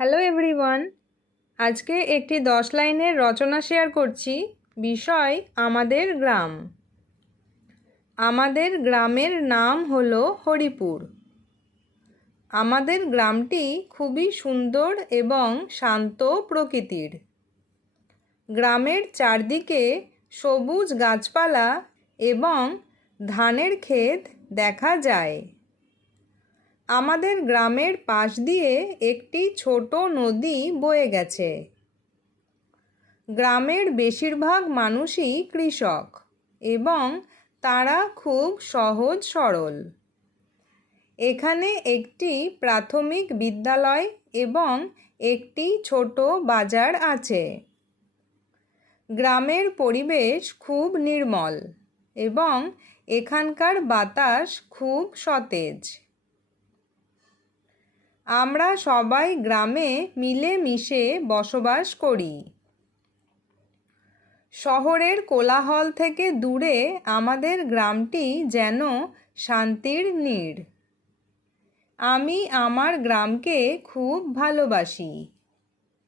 Hello everyone, আজকে একটি 10 লাইনের রচনা শেয়ার করছি। বিষয় আমাদের গ্রাম। আমাদের গ্রামের নাম হলো হরিপুর। আমাদের গ্রামটি খুবই সুন্দর এবং শান্ত প্রকৃতির। গ্রামের চারদিকে সবুজ গাছপালা এবং ধানের ক্ষেত দেখা যায়। আমাদের গ্রামের পাশ দিয়ে একটি ছোট নদী বয়ে গেছে। গ্রামের বেশিরভাগ মানুষই কৃষক এবং তারা খুব সহজ সরল। এখানে একটি প্রাথমিক বিদ্যালয় এবং একটি ছোট বাজার আছে। গ্রামের পরিবেশ খুব নির্মল এবং এখানকার বাতাস খুব সতেজ। আমরা সবাই গ্রামে মিলেমিশে বসবাস করি। শহরের কোলাহল থেকে দূরে আমাদের গ্রামটি যেন শান্তির নীড়। আমি আমার গ্রামকে খুব ভালোবাসি।